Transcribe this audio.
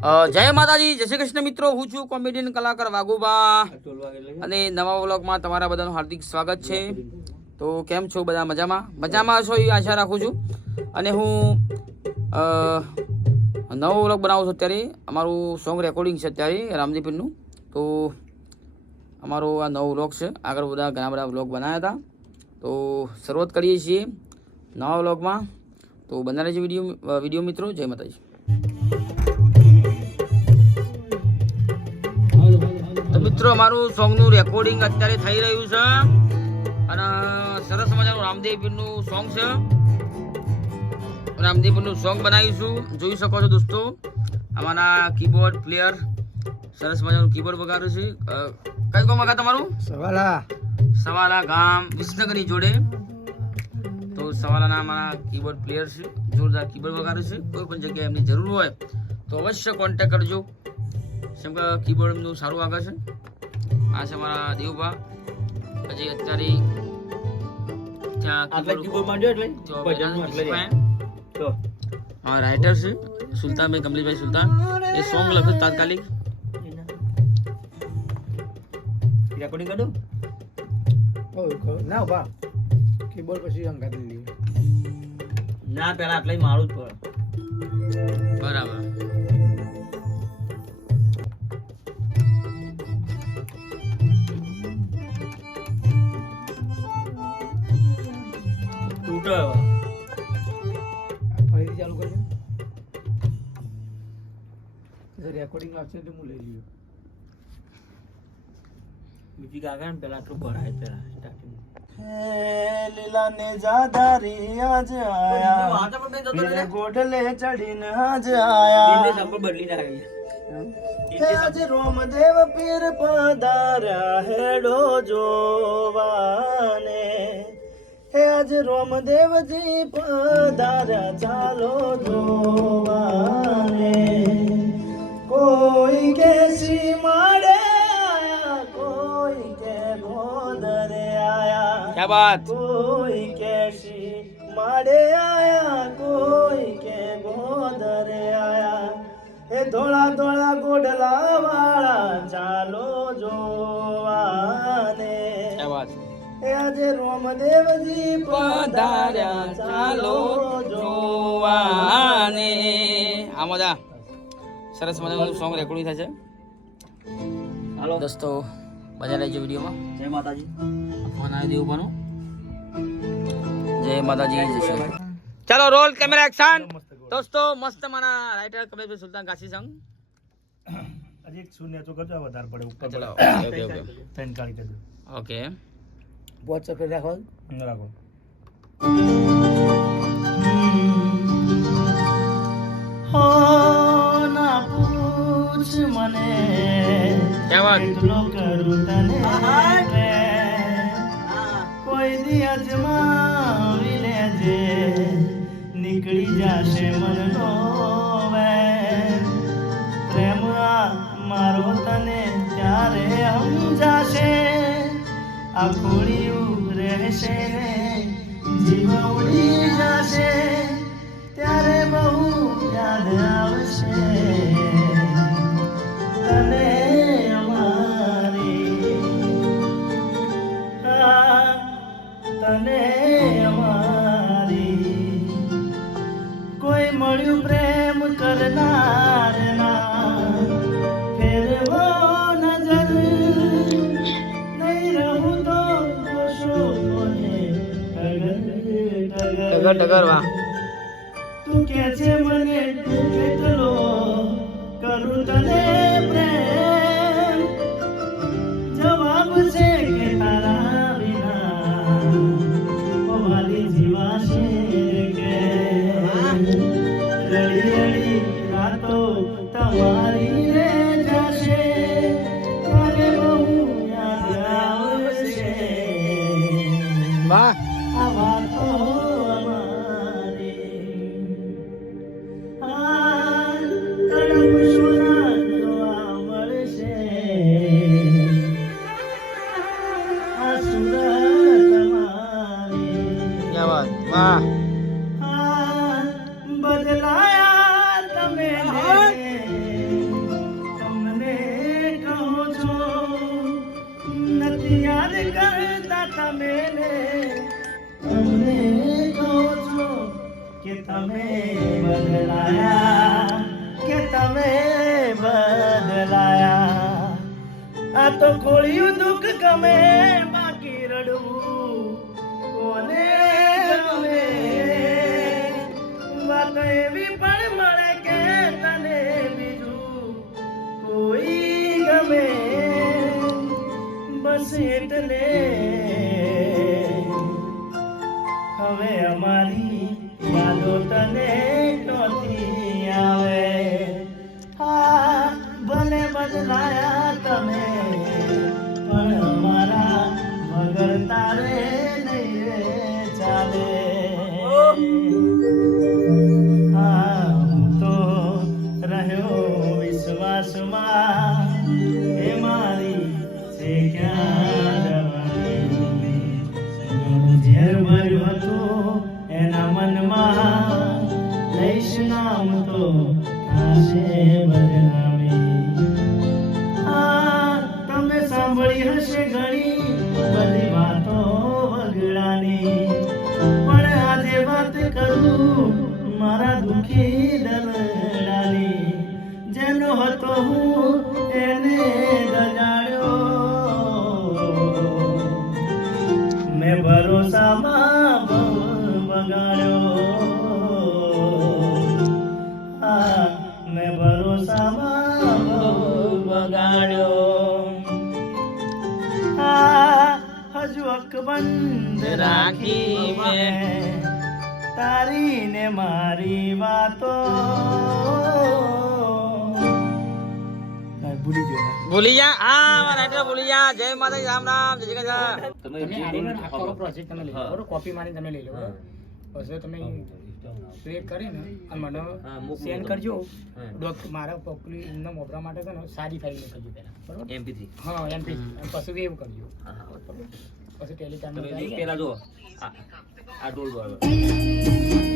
જય માતાજી, જય શ્રી કૃષ્ણ મિત્રો. હું છું કોમેડિયન કલાકાર વાઘુબા. અને નવા વ્લોગમાં તમારા બધાનું હાર્દિક સ્વાગત છે. તો કેમ છો બધા? મજામાં? મજામાં છો એ આશા રાખું છું. અને હું નવો વ્લોગ બનાવું છું અત્યારે. અમારું સોંગ રેકોર્ડિંગ છે અત્યારે રામદીપીરનું તો અમારો આ નવો વ્લોગ છે. આગળ બધા ઘણા બધા વ્લોગ બનાવ્યા હતા. તો શરૂઆત કરીએ છીએ નવા વ્લોગમાં. તો બનાવે છે વીડિયો વીડિયો મિત્રો. જય માતાજી. મિત્રો મારું સોંગનું રેકોર્ડિંગ અત્યારે થઈ રહ્યું છે. અને સરસ મજાનું રામદેવપીરનું સોંગ છે. રામદેવપીરનું સોંગ બનાવીશું. જોઈ શકો છો દોસ્તો અમારા કીબોર્ડ પ્લેયર સરસ મજાનું કીબોર્ડ વગાડ્યું છે. કઈ ગામ વગા તમારું? સવાલા. સવાલા ગામ વિસનગરની જોડે. તો સવાલાના અમારા કીબોર્ડ પ્લેયર છે. જોરદાર કીબોર્ડ વગાડ્યું છે. કોઈ પણ જગ્યાએ એમની જરૂર હોય તો અવશ્ય કોન્ટેક્ટ કરજો. કેમ કે કીબોર્ડ એમનું સારું વાગે છે. આ છે મારા દેવભા. પછી અત્યારે રાઇટર છે સુલતાનભાઈ કમલેશભાઈ સુલતાન. એ સોંગ લખ્યું તાત્કાલિક. રેકોર્ડિંગ કરું ના ઊભા. કીબોર્ડ પછી અંગાત લઈએ. ના પેલા આટલા મારું જ પડે. બરાબર. તૂટો હવે. ફરીથી ચાલુ કરજો. રેકોર્ડિંગ આવશે તો હું લઈ લઉં બીજી ગાગા ને પેલા આટલું ભરાય પેલા સ્ટાર્ટિંગ લીલા ને જાદારી આજ આયા. ચડીને આજ આયા. આજ રોમદેવ પીર પધાર્યા હેડો જોવાને હે આજ રોમદેવજી પધાર્યા ચાલો જોવાને. કોઈ કે સીમાડે આયા કોઈ કે ગોદરે આયા. ક્યા બાત? કોઈ કેશી માડે આયા કોઈ કે ગોદરે આયા. એ ધોળા ધોળા ગોડલા એ આજે રોમદેવજી પધાર્યા. ચાલો જોવાને. આ. મજા સરસ મજાનું સોંગ રેકોર્ડિંગ થાય છે. હાલો. દોસ્તો મજા લેજો વિડીયોમાં. જય માતાજી. ફોન આવી દેવું પણ જય માતાજી જય શ્રી ચાલો રોલ કેમેરા એક્શન દોસ્તો મસ્ત મારા રાઇટર કમલેશભાઈ સુલતાન કાશી સંગ હજી એક શૂન્ય તો કરજો વધારે પડે ઉપર ચલો ઓકે ઓકે ઓકે સફેદ રાખો રાખો હો ના પૂછ મને કરું તને. કોઈ દી અજમાવી લેજે નીકળી જશે મનનો આ ખોડિયું રહેશે ને જીવ ઉડી જશે, ત્યારે બહુ યાદ આવશે. તને અમારી તને અમારી કોઈ મળ્યું પ્રેમ કરનાર ના ટગર ટગર વાહ તું કે છે મને કેટલો કરું તને પ્રેમ. જવાબ છે કે તારા વિના જીવાશે કે. રડી રડી રાતો તમારી રે જશે ત્યારે બહુ યાદ આવશે. વાહ. આ વાતો બદલાયા તમે તમને કહો છો. નથી યાદ કરતા તમે તમને કહો છો કે તમે બદલાયા કે તમે બદલાયા. આ તો કોળિયું દુઃખ ગમે. બસ એટલે હવે અમારી યાદો તને નહોતી આવે? હા, ભલે બદલાયા તમે, પણ અમારા વગર તારે નહીં ચાલે. હું તો રહ્યો વિશ્વાસમાં. તમે સાંભળી હશે ઘણી બધી વાતો પણ આજે વાત કરું મારા દુખી દલડાની, જેનો હતો હું મેં ભરોસામાં બગાડ્યો આ હજુ અકબંધ રાખી મેં તારી ને મારી વાતો. ભૂલી ગયો? ભૂલી જા હા મારા એટલે ભૂલી જા જય માતાજી રામ રામ જય જય તમે પ્રોજેક્ટ તમે લઈ લો બરોબર? કોપી મારી તમે લઈ લો પછી તમે ક્રિએટ કરીને મને સેન્ડ કરજો. મારા પકડી એમના મોકલવા માટે છે ને સારી ફાઇલ મોકલજો પહેલા. બરોબર? MP3 હા એમપી પછી વેવ કરજો. પછી ટેલિગ્રામ પેલા જો આ આ ડોલ બરાબર